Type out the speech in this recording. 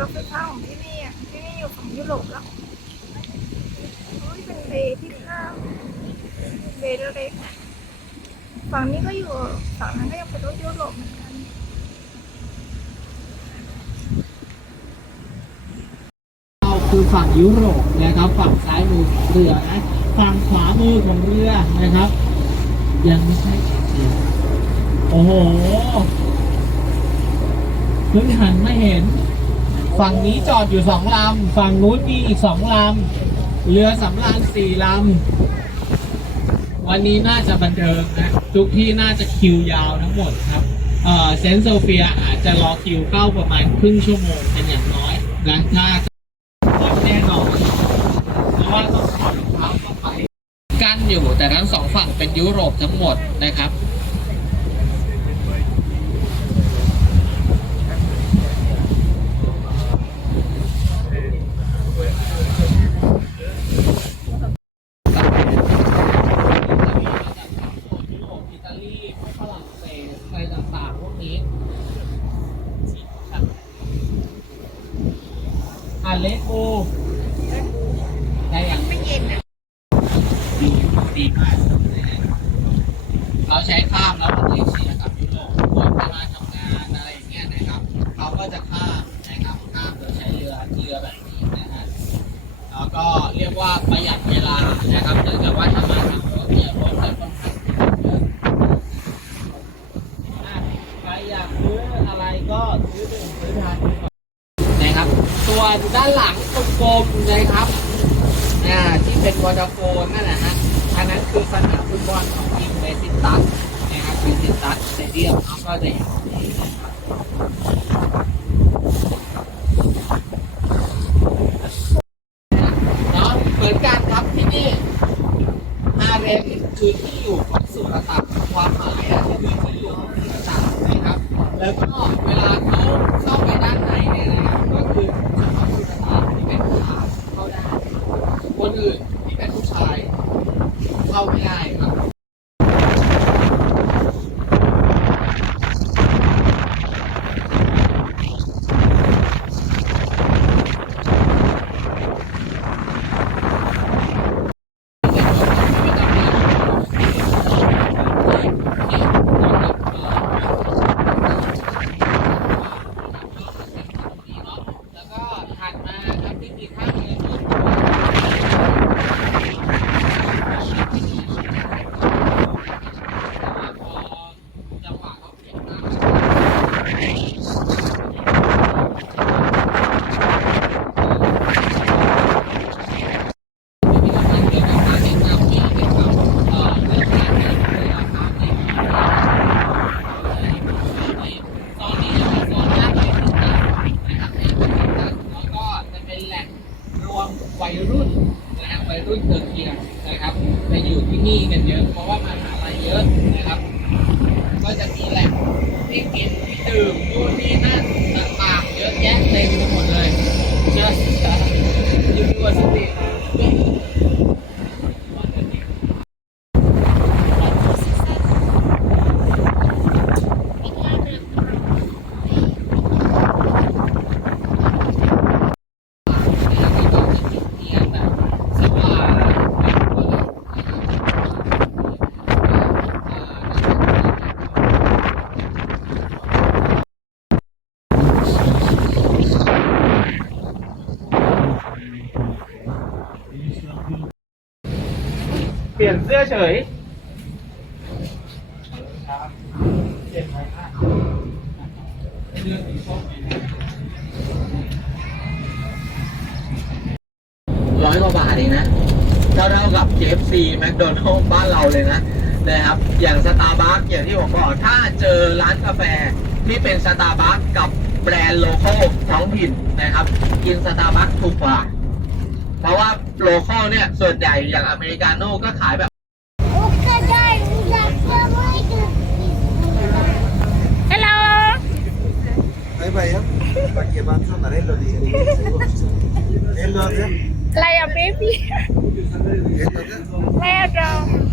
รถไฟฟ้าของที่นี่อะที่นี่อยู่ฝั่งยุโรปแล้วโอ้ยเป็นเบที่ข้ามเบเล็กฝั่งนี้ก็อยู่ฝั่งนั้นก็ยังเป็นรถยุโรปเหมือนกันเราคือฝั่งยุโรปนะครับฝั่งซ้ายมือของเรือนะฝั่งขวามือของเรือนะครับ ยังไม่ใช่เอเชียโอ้โหเพิ่งหันไมาเห็น ฝั่งนี้จอดอยู่สองลำ ฝั่งนู้นมีอีกสองลำ เรือสำราญสี่ลำ วันนี้น่าจะบันเทิงนะ ทุกที่น่าจะคิวยาวทั้งหมดครับ เอ่อเซนโซเฟียอาจจะรอคิวเข้าประมาณครึ่งชั่วโมงเป็นอย่างน้อยนะถ้าแน่นอนเพราะว่าต้องถอดรองเท้าเข้าไปกั้นอยู่แต่ทั้งสองฝั่งเป็นยุโรปทั้งหมดนะครับ อิตาลีฝรั่งเศสอะไรต่างๆพวกนี้ อ่าเลโกได้ยังไม่เย็นนะดีดีมากเราใช้ข้ามแล้วเอเชียกับยุโรปคนเวลาทำงานอะไรอย่างเงี้ยนะครับเขาก็จะข้ามนะครับข้ามโดยใช้เรือเรือแบบนี้นะฮะแล้วก็เรียกว่าประหยัดเวลานะครับเนื่องจากว่าถ้ามาทางรถเนี่ยรถจะค่อนข้างเยอะ อะใครอยากซื้ออะไรก็ซื้อหนึ่งซื้อทานไปก่อนนะครับ ส่วนด้าน หลังกลมๆนะครับอ่าที่เป็นวอเตอร์โฟนนั่นแหละฮะอันนั้นคือสนามฟุตบอลของทีมเบสิตัสนะครับเบสิตัสสเตเดียมเนาะก็จะอยู่ตรงนี้นะครับเนาะเหมือนกันครับที่นี่อาเรนคือที่อยู่ของสุรศัดความหมายอะคือที่อยู่ของสุรศัดิ์นะครับ แล้วก็เวลาไปด้านในเนี่ยนะครับก็คือเฉพาะสุรศักดิ์ที่เป็นผู้ชายเข้าได้คน เป็นผู้ชายเข้าไม่ได้ครับ แล้วก็ถัดมาครับที่มีท่าเรือจุดจังหวะเขาเปลี่ยนมามีกำลังเกี่ยวกับการแนะนำที่เกี่ยวกับเอ่อเรื่องการเดินเรือครับในตอนนี้จะเป็นโซนย่านเมืองต่างๆนะครับในเมืองต่างๆแล้วก็จะเป็นแหล่งรวมวัยรุ่นนะฮะวัยรุ่นเกิดเกียร์นะครับจะอยู่ที่นี่กันเยอะ เพราะว่ามาหาลัยเยอะนะครับ ก็ จะมีแหล่งที่กินที่ดื่มนู่นนี่นั่นต่างๆเยอะแยะเต็มไปหมดเลยเชื่ เปลี่ยนเสื้อเฉยร้อยกว่าบาทเองนะเท่าเท่ากับ KFC McDonald's บ้านเราเลยนะนะครับ อย่างสตาร์บัคอย่างที่ผมบอก ถ้าเจอร้านกาแฟที่เป็นสตาร์บัคกับแบรนด์โลโก้ท้องถิ่นนะครับ กินสตาร์บัคถูกกว่า เพราะว่าโลโก้เนี่ย ส่วนใหญ่อย่างอเมริกาโน่ก็ขายแบบ Hello Ahí vaya, para que van a Marelo, dije. ¿Es lo de? like a baby ¿Es lo de? like a drum